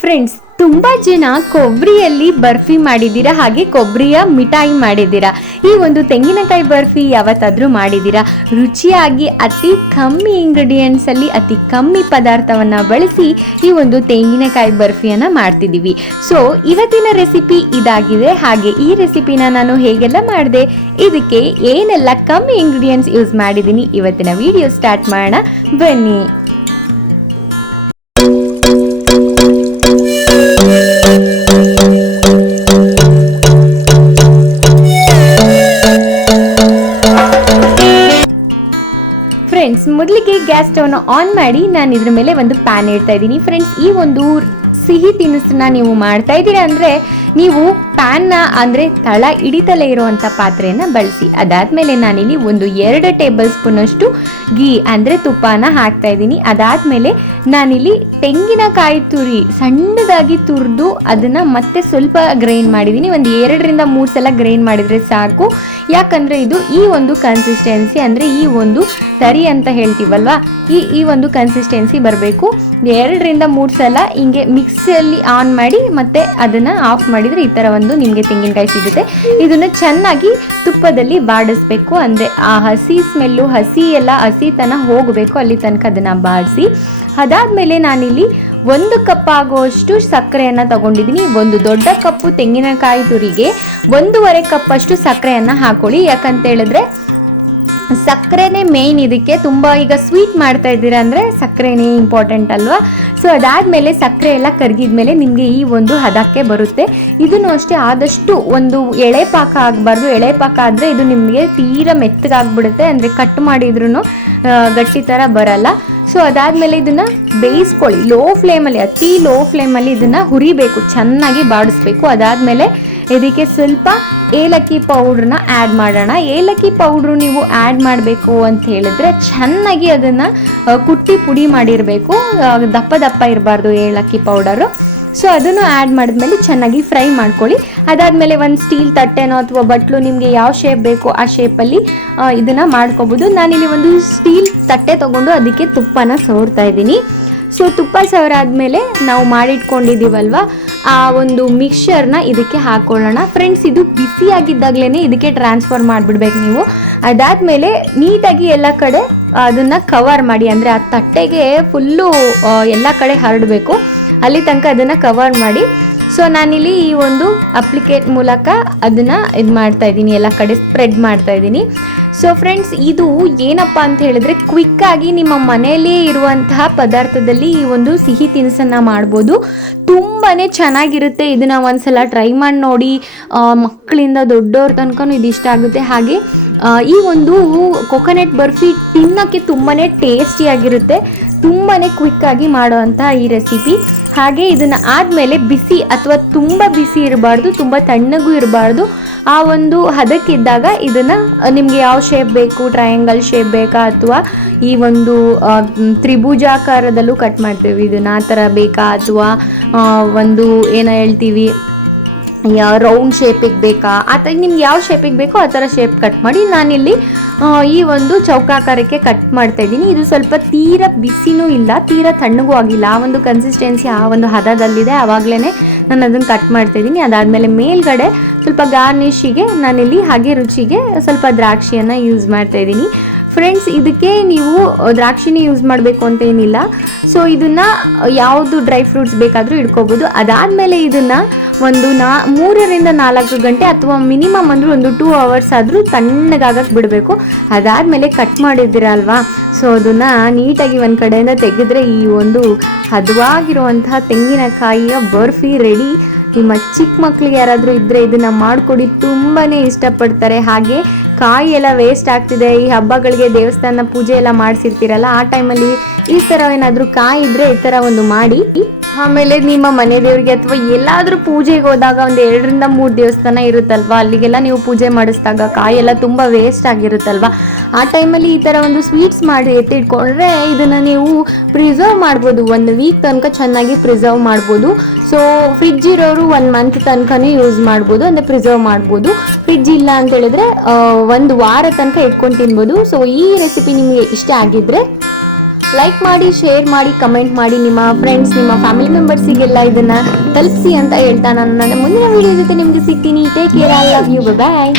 Friends, ತುಂಬ ಜನ ಕೊಬ್ಬರಿಯಲ್ಲಿ ಬರ್ಫಿ ಮಾಡಿದ್ದೀರಾ, ಹಾಗೆ ಕೊಬ್ಬರಿಯ ಮಿಠಾಯಿ ಮಾಡಿದ್ದೀರಾ. ಈ ಒಂದು ತೆಂಗಿನಕಾಯಿ ಬರ್ಫಿ ಯಾವತ್ತಾದರೂ ಮಾಡಿದ್ದೀರಾ? ರುಚಿಯಾಗಿ ಅತಿ ಕಮ್ಮಿ ಇಂಗ್ರೀಡಿಯೆಂಟ್ಸಲ್ಲಿ ಅತಿ ಕಮ್ಮಿ ಪದಾರ್ಥವನ್ನು ಬಳಸಿ ಈ ಒಂದು ತೆಂಗಿನಕಾಯಿ ಬರ್ಫಿಯನ್ನು ಮಾಡ್ತಿದ್ದೀವಿ. ಸೊ ಇವತ್ತಿನ ರೆಸಿಪಿ ಇದಾಗಿದೆ. ಹಾಗೆ ಈ ರೆಸಿಪಿನ ನಾನು ಹೇಗೆಲ್ಲ ಮಾಡಿದೆ, ಇದಕ್ಕೆ ಏನೆಲ್ಲ ಕಮ್ಮಿ ಇಂಗ್ರೀಡಿಯೆಂಟ್ಸ್ ಯೂಸ್ ಮಾಡಿದ್ದೀನಿ, ಇವತ್ತಿನ ವಿಡಿಯೋ ಸ್ಟಾರ್ಟ್ ಮಾಡೋಣ ಬನ್ನಿ. ಫ್ರೆಂಡ್ಸ್, ಮೊದಲಿಗೆ ಗ್ಯಾಸ್ ಸ್ಟವ್ನ ಆನ್ ಮಾಡಿ ನಾನು ಇದ್ರ ಮೇಲೆ ಒಂದು ಪ್ಯಾನ್ ಇಡ್ತಾ ಇದ್ದೀನಿ. ಫ್ರೆಂಡ್ಸ್, ಈ ಒಂದು ಸಿಹಿ ತಿನಿಸನ್ನ ನೀವು ಮಾಡ್ತಾ ಇದ್ದೀರಾ ಅಂದರೆ ನೀವು ಪ್ಯಾನ್ನ ಅಂದರೆ ತಳ ಹಿಡಿತಲೇ ಇರುವಂಥ ಪಾತ್ರೆಯನ್ನು ಬಳಸಿ. ಅದಾದಮೇಲೆ ನಾನಿಲ್ಲಿ ಒಂದು 2 ಟೇಬಲ್ ಸ್ಪೂನಷ್ಟು ಗೀ ಅಂದರೆ ತುಪ್ಪನ ಹಾಕ್ತಾ ಇದ್ದೀನಿ. ಅದಾದಮೇಲೆ ನಾನಿಲ್ಲಿ ತೆಂಗಿನಕಾಯಿ ತುರಿ ಸಣ್ಣದಾಗಿ ತುರಿದು ಅದನ್ನು ಮತ್ತೆ ಸ್ವಲ್ಪ ಗ್ರೈಂಡ್ ಮಾಡಿದ್ದೀನಿ. ಒಂದು 2-3 ಸಲ ಗ್ರೈಂಡ್ ಮಾಡಿದರೆ ಸಾಕು. ಯಾಕಂದರೆ ಇದು ಈ ಒಂದು ಕನ್ಸಿಸ್ಟೆನ್ಸಿ ಅಂದರೆ ಈ ಒಂದು ತರಿ ಅಂತ ಹೇಳ್ತೀವಲ್ವಾ, ಈ ಒಂದು ಕನ್ಸಿಸ್ಟೆನ್ಸಿ ಬರಬೇಕು. 2-3 ಸಲ ಹಿಂಗೆ ಮಿಕ್ಸಿಯಲ್ಲಿ ಆನ್ ಮಾಡಿ ಮತ್ತೆ ಅದನ್ನು ಆಫ್ ಮಾಡಿದರೆ ಈ ಥರ ಒಂದು ನಿಮಗೆ ತೆಂಗಿನಕಾಯಿ ಸಿಗುತ್ತೆ. ಇದನ್ನು ಚೆನ್ನಾಗಿ ತುಪ್ಪದಲ್ಲಿ ಬಾಡಿಸ್ಬೇಕು. ಅಂದರೆ ಆ ಹಸಿ ಸ್ಮೆಲ್ಲು, ಹಸಿತನ ಹೋಗಬೇಕು, ಅಲ್ಲಿ ತನಕ ಅದನ್ನು ಬಾಡಿಸಿ. ಅದಾದಮೇಲೆ ನಾನಿಲ್ಲಿ 1 ಕಪ್ ಆಗುವಷ್ಟು ಸಕ್ಕರೆಯನ್ನು ತಗೊಂಡಿದ್ದೀನಿ. ಒಂದು ದೊಡ್ಡ ಕಪ್ಪು ತೆಂಗಿನಕಾಯಿ ತುರಿಗೆ 1.5 ಕಪ್ಪಷ್ಟು ಸಕ್ಕರೆಯನ್ನು ಹಾಕೊಳ್ಳಿ. ಯಾಕಂತ ಹೇಳಿದ್ರೆ ಸಕ್ಕರೆನೇ ಮೇಯ್ನ್ ಇದಕ್ಕೆ. ತುಂಬ ಈಗ ಸ್ವೀಟ್ ಮಾಡ್ತಾ ಇದ್ದೀರಾ ಅಂದರೆ ಸಕ್ಕರೆನೇ ಇಂಪಾರ್ಟೆಂಟ್ ಅಲ್ವಾ. ಸೊ ಅದಾದಮೇಲೆ ಸಕ್ಕರೆ ಎಲ್ಲ ಕರಗಿದ್ಮೇಲೆ ನಿಮಗೆ ಈ ಒಂದು ಹದಕ್ಕೆ ಬರುತ್ತೆ. ಇದನ್ನು ಅಷ್ಟೇ ಆದಷ್ಟು ಒಂದು ಎಳೆ ಪಾಕ ಆಗಬಾರ್ದು. ಎಳೆ ಪಾಕ ಆದರೆ ಇದು ನಿಮಗೆ ತೀರಾ ಮೆತ್ತಗಾಗ್ಬಿಡುತ್ತೆ, ಅಂದರೆ ಕಟ್ ಮಾಡಿದ್ರೂ ಗಟ್ಟಿ ಥರ ಬರಲ್ಲ. ಸೊ ಅದಾದಮೇಲೆ ಇದನ್ನು ಬೇಯಿಸ್ಕೊಳ್ಳಿ ಲೋ ಫ್ಲೇಮಲ್ಲಿ, ಅತಿ ಲೋ ಫ್ಲೇಮಲ್ಲಿ ಇದನ್ನು ಹುರಿಬೇಕು, ಚೆನ್ನಾಗಿ ಬಾಡಿಸ್ಬೇಕು. ಅದಾದಮೇಲೆ ಇದಕ್ಕೆ ಸ್ವಲ್ಪ ಏಲಕ್ಕಿ ಪೌಡ್ರನ್ನ ಆ್ಯಡ್ ಮಾಡೋಣ. ಏಲಕ್ಕಿ ಪೌಡ್ರು ನೀವು ಆ್ಯಡ್ ಮಾಡಬೇಕು ಅಂತ ಹೇಳಿದ್ರೆ ಚೆನ್ನಾಗಿ ಅದನ್ನು ಕುಟ್ಟಿ ಪುಡಿ ಮಾಡಿರಬೇಕು, ದಪ್ಪ ಇರಬಾರ್ದು ಏಲಕ್ಕಿ ಪೌಡರು. ಸೊ ಅದನ್ನು ಆ್ಯಡ್ ಮಾಡಿದ್ಮೇಲೆ ಚೆನ್ನಾಗಿ ಫ್ರೈ ಮಾಡ್ಕೊಳ್ಳಿ. ಅದಾದಮೇಲೆ ಒಂದು ಸ್ಟೀಲ್ ತಟ್ಟೆನೋ ಅಥವಾ ಬಟ್ಲು ನಿಮಗೆ ಯಾವ ಶೇಪ್ ಬೇಕೋ ಆ ಶೇಪಲ್ಲಿ ಇದನ್ನು ಮಾಡ್ಕೋಬೋದು. ನಾನಿಲ್ಲಿ ಒಂದು ಸ್ಟೀಲ್ ತಟ್ಟೆ ತೊಗೊಂಡು ಅದಕ್ಕೆ ತುಪ್ಪನ ಸವರ್ತಾ ಇದ್ದೀನಿ. ಸೊ ತುಪ್ಪ ಸವರಾದ್ಮೇಲೆ ನಾವು ಮಾಡಿಟ್ಕೊಂಡಿದ್ದೀವಲ್ವ ಆ ಒಂದು ಮಿಕ್ಸ್ಚರ್ನ ಇದಕ್ಕೆ ಹಾಕ್ಕೊಳ್ಳೋಣ. ಫ್ರೆಂಡ್ಸ್, ಇದು ಬಿಸಿಯಾಗಿದ್ದಾಗಲೇ ಇದಕ್ಕೆ ಟ್ರಾನ್ಸ್ಫರ್ ಮಾಡಿಬಿಡ್ಬೇಕು ನೀವು. ಅದಾದಮೇಲೆ ನೀಟಾಗಿ ಎಲ್ಲ ಕಡೆ ಅದನ್ನು ಕವರ್ ಮಾಡಿ, ಅಂದರೆ ಆ ತಟ್ಟೆಗೆ ಫುಲ್ಲು ಎಲ್ಲ ಕಡೆ ಹರಡಬೇಕು, ಅಲ್ಲಿ ತನಕ ಅದನ್ನು ಕವರ್ ಮಾಡಿ. ಸೊ ನಾನಿಲ್ಲಿ ಈ ಒಂದು ಅಪ್ಲಿಕೇಟ್ ಮೂಲಕ ಅದನ್ನು ಇದು ಮಾಡ್ತಾಯಿದ್ದೀನಿ, ಎಲ್ಲ ಕಡೆ ಸ್ಪ್ರೆಡ್ ಮಾಡ್ತಾಯಿದ್ದೀನಿ. ಸೊ ಫ್ರೆಂಡ್ಸ್, ಇದು ಏನಪ್ಪ ಅಂತ ಹೇಳಿದ್ರೆ ಕ್ವಿಕ್ಕಾಗಿ ನಿಮ್ಮ ಮನೆಯಲ್ಲೇ ಇರುವಂತಹ ಪದಾರ್ಥದಲ್ಲಿ ಈ ಒಂದು ಸಿಹಿ ತಿನಿಸನ್ನು ಮಾಡ್ಬೋದು. ತುಂಬಾ ಚೆನ್ನಾಗಿರುತ್ತೆ. ಇದನ್ನು ಒಂದ್ಸಲ ಟ್ರೈ ಮಾಡಿ ನೋಡಿ. ಮಕ್ಕಳಿಂದ ದೊಡ್ಡವ್ರ ತನಕನೂ ಇದು ಇಷ್ಟ ಆಗುತ್ತೆ. ಹಾಗೆ ಈ ಒಂದು ಕೊಕೊನಟ್ ಬರ್ಫಿ ತಿನ್ನೋಕ್ಕೆ ತುಂಬಾ ಟೇಸ್ಟಿಯಾಗಿರುತ್ತೆ. ತುಂಬಾ ಕ್ವಿಕ್ಕಾಗಿ ಮಾಡೋವಂಥ ಈ ರೆಸಿಪಿ. ಹಾಗೆ ಇದನ್ನು ಆದಮೇಲೆ ಬಿಸಿ ಅಥವಾ ತುಂಬ ಬಿಸಿ ಇರಬಾರ್ದು, ತುಂಬ ತಣ್ಣಗೂ ಇರಬಾರ್ದು. ಆ ಒಂದು ಹದಕ್ಕಿದ್ದಾಗ ಇದನ್ನು ನಿಮಗೆ ಯಾವ ಶೇಪ್ ಬೇಕು, ಟ್ರಯಾಂಗಲ್ ಶೇಪ್ ಬೇಕಾ ಅಥವಾ ಈ ಒಂದು ತ್ರಿಭುಜಾಕಾರದಲ್ಲೂ ಕಟ್ ಮಾಡ್ತೀವಿ ಇದನ್ನು, ಆ ಥರ ಬೇಕಾ ಅಥವಾ ಒಂದು ಏನೋ ಹೇಳ್ತೀವಿ ರೌಂಡ್ ಶೇಪಿಗೆ ಬೇಕಾ, ಆ ಥರ ನಿಮ್ಗೆ ಯಾವ ಶೇಪಿಗೆ ಬೇಕೋ ಆ ಥರ ಶೇಪ್ ಕಟ್ ಮಾಡಿ. ನಾನಿಲ್ಲಿ ಈ ಒಂದು ಚೌಕಾಕಾರಕ್ಕೆ ಕಟ್ ಮಾಡ್ತಾ ಇದ್ದೀನಿ. ಇದು ಸ್ವಲ್ಪ ತೀರಾ ಬಿಸಿನೂ ಇಲ್ಲ, ತೀರಾ ತಣ್ಣಗೂ ಆಗಿಲ್ಲ, ಆ ಒಂದು ಕನ್ಸಿಸ್ಟೆನ್ಸಿ ಆ ಒಂದು ಹದದಲ್ಲಿದೆ. ಆವಾಗಲೇ ನಾನು ಅದನ್ನು ಕಟ್ ಮಾಡ್ತಾಯಿದ್ದೀನಿ. ಅದಾದಮೇಲೆ ಮೇಲ್ಗಡೆ ಸ್ವಲ್ಪ ಗಾರ್ನಿಷಿಗೆ ನಾನಿಲ್ಲಿ ಹಾಗೆ ರುಚಿಗೆ ಸ್ವಲ್ಪ ದ್ರಾಕ್ಷಿಯನ್ನು ಯೂಸ್ ಮಾಡ್ತಾಯಿದ್ದೀನಿ. ಫ್ರೆಂಡ್ಸ್, ಇದಕ್ಕೆ ನೀವು ದ್ರಾಕ್ಷಿನೇ ಯೂಸ್ ಮಾಡಬೇಕು ಅಂತ ಏನಿಲ್ಲ. ಸೊ ಇದನ್ನು ಯಾವುದು ಡ್ರೈ ಫ್ರೂಟ್ಸ್ ಬೇಕಾದರೂ ಇಟ್ಕೋಬೋದು. ಅದಾದಮೇಲೆ ಇದನ್ನು ಒಂದು 3-4 ಗಂಟೆ ಅಥವಾ ಮಿನಿಮಮ್ ಅಂದರೆ ಒಂದು 2 ಅವರ್ಸ್ ಆದರೂ ತಣ್ಣಗಾಗಕ್ಕೆ ಬಿಡಬೇಕು. ಅದಾದಮೇಲೆ ಕಟ್ ಮಾಡಿದ್ದೀರಲ್ವಾ, ಸೊ ಅದನ್ನು ನೀಟಾಗಿ ಒಂದು ಕಡೆಯಿಂದ ತೆಗೆದ್ರೆ ಈ ಒಂದು ಹದವಾಗಿರುವಂತಹ ತೆಂಗಿನಕಾಯಿಯ ಬರ್ಫಿ ರೆಡಿ. ನಿಮ್ಮ ಚಿಕ್ಕ ಮಕ್ಕಳಿಗೆ ಯಾರಾದರೂ ಇದ್ದರೆ ಇದನ್ನು ಮಾಡಿಕೊಡಿ, ತುಂಬಾ ಇಷ್ಟಪಡ್ತಾರೆ. ಹಾಗೆ ಕಾಯಿ ಎಲ್ಲ ವೇಸ್ಟ್ ಆಗ್ತಿದೆ, ಈ ಹಬ್ಬಗಳಿಗೆ ದೇವಸ್ಥಾನ ಪೂಜೆ ಎಲ್ಲ ಮಾಡಿಸಿರ್ತೀರಲ್ಲ, ಆ ಟೈಮಲ್ಲಿ ಈ ಥರ ಏನಾದರೂ ಕಾಯಿ ಇದ್ದರೆ ಈ ಥರ ಒಂದು ಮಾಡಿ. ಆಮೇಲೆ ನಿಮ್ಮ ಮನೆ ದೇವರಿಗೆ ಅಥವಾ ಎಲ್ಲಾದರೂ ಪೂಜೆಗೆ ಹೋದಾಗ ಒಂದು 2-3 ದೇವಸ್ಥಾನ ಇರುತ್ತಲ್ವ, ಅಲ್ಲಿಗೆಲ್ಲ ನೀವು ಪೂಜೆ ಮಾಡಿಸಿದಾಗ ಕಾಯಿ ಎಲ್ಲ ತುಂಬ ವೇಸ್ಟ್ ಆಗಿರುತ್ತಲ್ವ, ಆ ಟೈಮಲ್ಲಿ ಈ ಥರ ಒಂದು ಸ್ವೀಟ್ಸ್ ಮಾಡಿ ಎತ್ತಿಟ್ಕೊಂಡ್ರೆ ಇದನ್ನು ನೀವು ಪ್ರಿಸರ್ವ್ ಮಾಡ್ಬೋದು. 1 ವೀಕ್ ತನಕ ಚೆನ್ನಾಗಿ ಪ್ರಿಸರ್ವ್ ಮಾಡ್ಬೋದು. ಸೊ ಫ್ರಿಡ್ಜ್ ಇರೋರು 1 ಮಂತ್ ತನಕನೇ ಯೂಸ್ ಮಾಡ್ಬೋದು, ಅಂದರೆ ಪ್ರಿಸರ್ವ್ ಮಾಡ್ಬೋದು. ಫ್ರಿಡ್ಜ್ ಇಲ್ಲ ಅಂತ ಹೇಳಿದ್ರೆ 1 ವಾರ ತನಕ ಇಟ್ಕೊಂಡು ತಿನ್ಬೋದು. ಸೊ ಈ ರೆಸಿಪಿ ನಿಮಗೆ ಇಷ್ಟ ಆಗಿದ್ರೆ ಲೈಕ್ ಮಾಡಿ, ಶೇರ್ ಮಾಡಿ, ಕಮೆಂಟ್ ಮಾಡಿ, ನಿಮ್ಮ ಫ್ರೆಂಡ್ಸ್, ನಿಮ್ಮ ಫ್ಯಾಮಿಲಿ ಮೆಂಬರ್ಸಿಗೆಲ್ಲ ಇದನ್ನ ತಲುಪಿಸಿ ಅಂತ ಹೇಳ್ತಾ ನಾನು ನನ್ನ ಮುಂದಿನ ವಿಡಿಯೋ ಜೊತೆ ನಿಮ್ಗೆ ಸಿಗ್ತೀನಿ. Take care, I love you, bye.